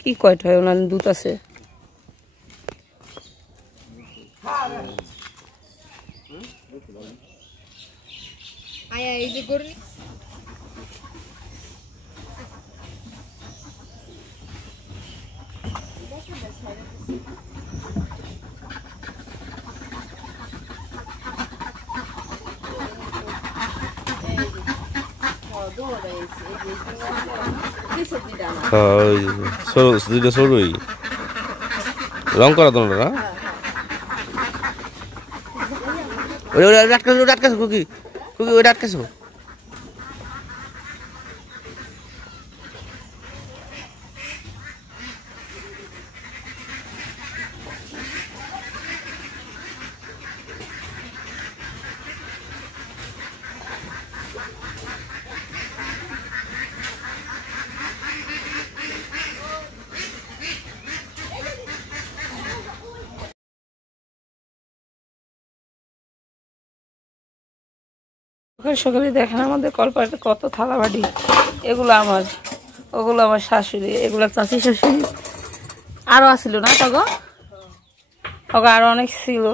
কি কয়টা হয় ওনার দুধ আছে? দুইটা সরুই রং করা তো না ওই আটকাছো কুকি কুকি ওইটা আটকাছো সকালে সকালে দেখেন আমাদের কলপাড়ে কত থালা বাটি। এগুলো আমার, ওগুলো আমার শাশুড়ি, এগুলো চাচি শাশুড়ি। আরো আসছিল না তখন, আরো অনেক ছিল,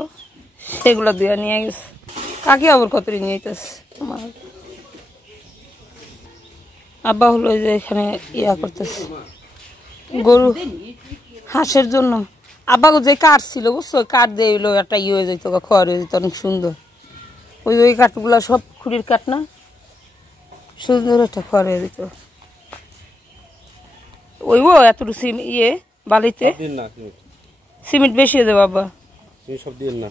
সেগুলো দিয়ে নিয়ে গেছে। কাকি আবার কত নিয়ে যেতেছে আমার আব্বা। হলো যে এখানে ইয়া করতেছে গরু হাঁসের জন্য। আব্বা যে কাঠ ছিল বুঝছো, কাঠ দিয়ে এলো একটা ইয়ে হয়ে যেত, খড় হয়ে যেত, অনেক সুন্দর। ওই কাঠগুলা সব খুঁড়ির কাঠ না, সুন্দর একটা খড় হয়ে যেত। এতটুকু ইয়ে বালিতে সিমেন্ট বেশি দেবো আব্বা, সব দিয়ে না।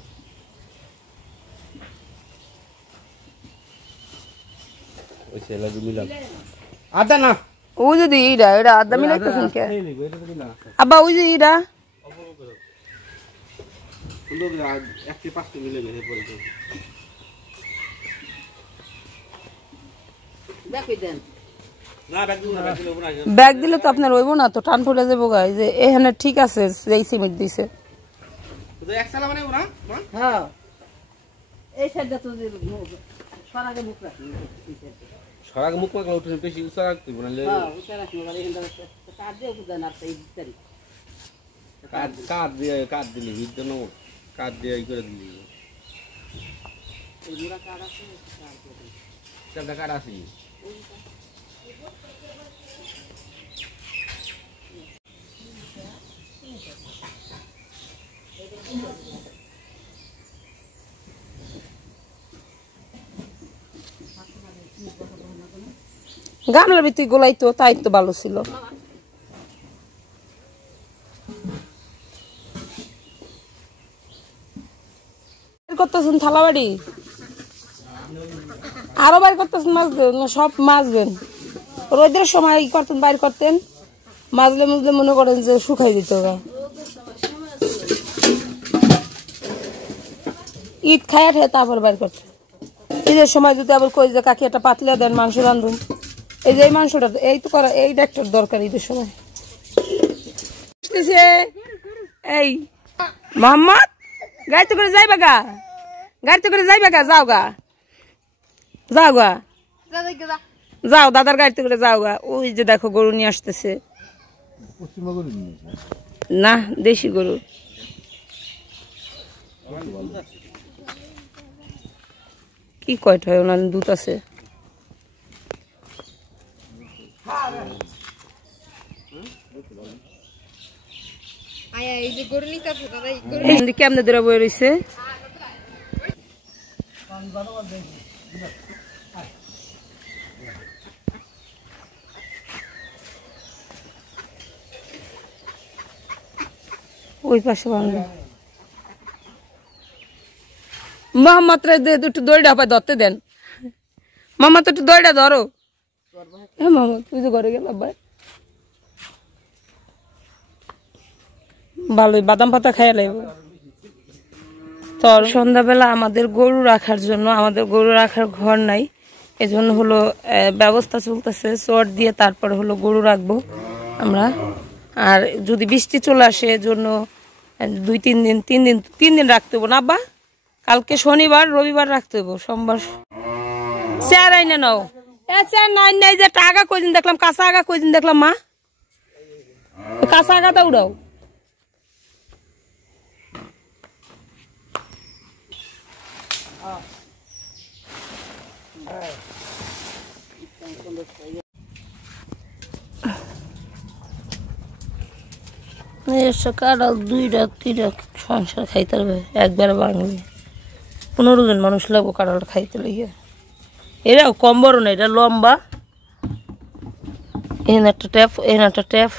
আদা না, ওই যদি ইটা এটা আদা মিলাইতেছেন কে আব্বা? ওই যে ইটা ব্যাগ দিলে তো আপনার হইব না, তো টান ফুলে যাবো গাই। যে এখানে ঠিক আছে, এই সিমেন্ট দিছে। হ্যাঁ এই সাইডটা তো সরাগে মুখ রাখি, সরাগ মুখ মাখলে উঠে বেশি উঁচা রাখতে বলে কাঠ দিয়ে কাঠ দিলি ভিড় জন্য কাঠ দিয়ে ই করে দিলি কাঠ আছে। গামলার ভিতরে গোলাই তো, তাই তো ভালো ছিল। করতেছেন থালা বাড়ি, আরো বাইর করতেছেন, মাজবেন সব মাজবেন। রোদের সময় ই করতেন, বাইর করতেন, মাজলে মুজলে মনে করেন যে শুকাই দিত। ঈদ খায়া ঠে তারপর বাইর করতেন। ঈদের সময় যদি আবার কই যে কাকি একটা পাতলা দেন, মাংস রান্ধুন, এই যে এই মাংসটা এই তো করা, এই ডাক্তার দরকার ঈদের সময়। এই মোহাম্মদ গাড়িতে করে যাইবা গা, গাড়িতে করে যাইবা গা, যাও গা, যাও গা, যাও দাদার গাড়িতে করে যাও গা। ওই যে দেখো গরু নিয়ে আসতেছে, না দেশি গরু। কি কয়টা হয় ওনার দুধ আছে? কেমনে দূরে বয়ে রয়েছে। ওই পাশে বাংলা মোহাম্মদ একটু দড়িটা পায় ধরতে দেন। মোহাম্মদ একটু দড়িটা ধরো। হ্যাঁ মোহাম্মদ তুই তো ঘরে গেল ভাই, ভালোই বাদাম পাতা খাইয়া লাগবে। তোর সন্ধ্যাবেলা আমাদের গরু রাখার জন্য, আমাদের গরু রাখার ঘর নাই, এজন্য হলো ব্যবস্থা চলতেছে, চট দিয়ে তারপরে হলো গরু রাখবো আমরা। আর যদি বৃষ্টি চলে আসে এজন্য 3 দিন রাখতে হবো না আব্বা। কালকে শনিবার, রবিবার রাখতে হবো, সোমবার চেয়ার আইনে নাও। আচ্ছা নাই নাই যে টাকা কইদিন দেখলাম কাঁচা আগা কইদিন দেখলাম মা কাঁচা আগাটা উড়াও কাঁঠাল 2টা 3টা সংসার খাইতে হবে একবার বাঙালি 15 জন মানুষ লাগবো কাঁঠালটা খাইতে লেগে এরাও কম বড় না এটা লম্বা এখানে একটা ট্যাপ এখানে একটা ট্যাপ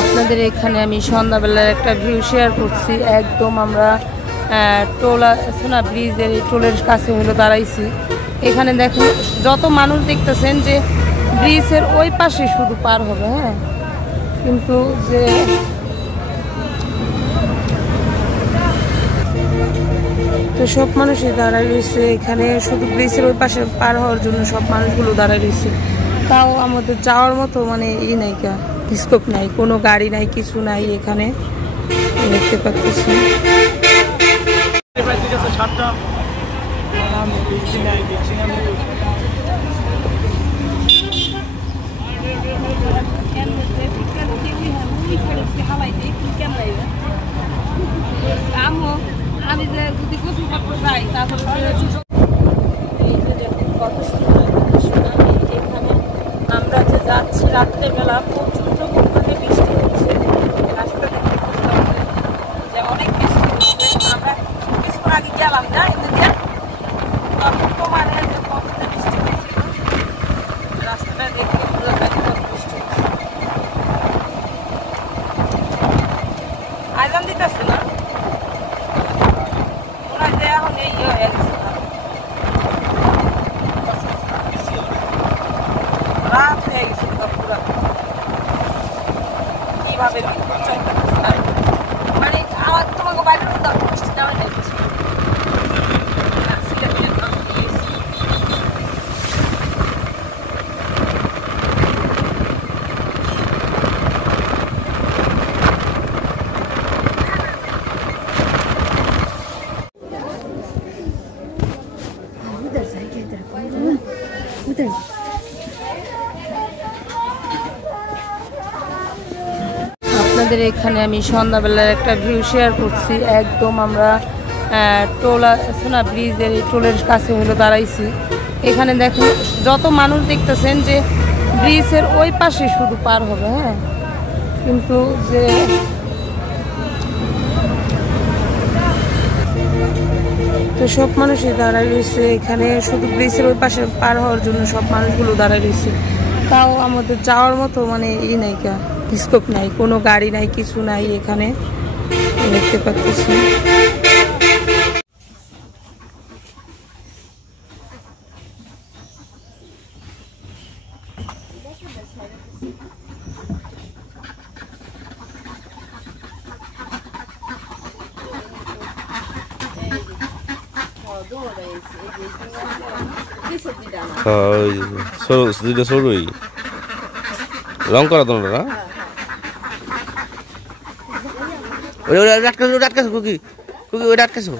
আপনাদের এখানে আমি সন্ধ্যাবেলার একটা ভিউ শেয়ার করছি একদম আমরা টোল আছে না ব্রিজের টোলের কাছে হলো দাঁড়াইছি এখানে দেখুন যত মানুষ দেখতেছেন যে ব্রিজের ওই পাশে শুধু পার হবে হ্যাঁ কিন্তু যে তো সব মানুষই দাঁড়ায় রয়েছে এখানে শুধু ব্রিজের ওই পাশে পার হওয়ার জন্য সব মানুষগুলো দাঁড়ায় রয়েছে তাও আমাদের যাওয়ার মতো মানে ই নাই কা স্কোপ নাই কোনো গাড়ি নাই কিছু নাই এখানে দেখতে পাচ্ছি আমি যে যদি গোসল করতে যাই তারপরে কত সুন্দর এখানে আমরা যে যাচ্ছি রাত্রেবেলা প্রচুর পরিমাণে বৃষ্টি হচ্ছে রাস্তা দেখে বুঝতে হবে যে অনেক বৃষ্টি হচ্ছে আমরা কিছুক্ষণ আগে গেলাম না এদিকে তখন তো মানে যে কত যে বৃষ্টি হয়েছিল রাস্তাটা দেখে বোঝা যায় কত বৃষ্টি হচ্ছে আইলাম দিতেছে না ওরা যে এখন এই হয়ে গেছে রাত হয়ে গেছে পুরো কিভাবে মানে আমার তোমাকে বাইরের মধ্যে বৃষ্টি দেওয়া যায় আপনাদের এখানে আমি সন্ধ্যাবেলার একটা ভিউ শেয়ার করছি একদম আমরা টোল আছে না ব্রিজের টোলের কাছে হলো দাঁড়াইছি এখানে দেখুন যত মানুষ দেখতেছেন যে ব্রিজের ওই পাশে শুধু পার হবে হ্যাঁ কিন্তু যে তো সব মানুষই দাঁড়ায় রয়েছে এখানে শুধু ব্রিজের ওই পাশে পার হওয়ার জন্য সব মানুষগুলো দাঁড়ায় রয়েছে তাও আমাদের যাওয়ার মতো মানে ই নাই কা স্কোপ নাই কোনো গাড়ি নাই কিছু নাই এখানে দেখতে পাচ্ছি দুইটা সরুই রং করা তোমরা না ওই আটকাছো কুকি কুকি ওইটা আটকাছো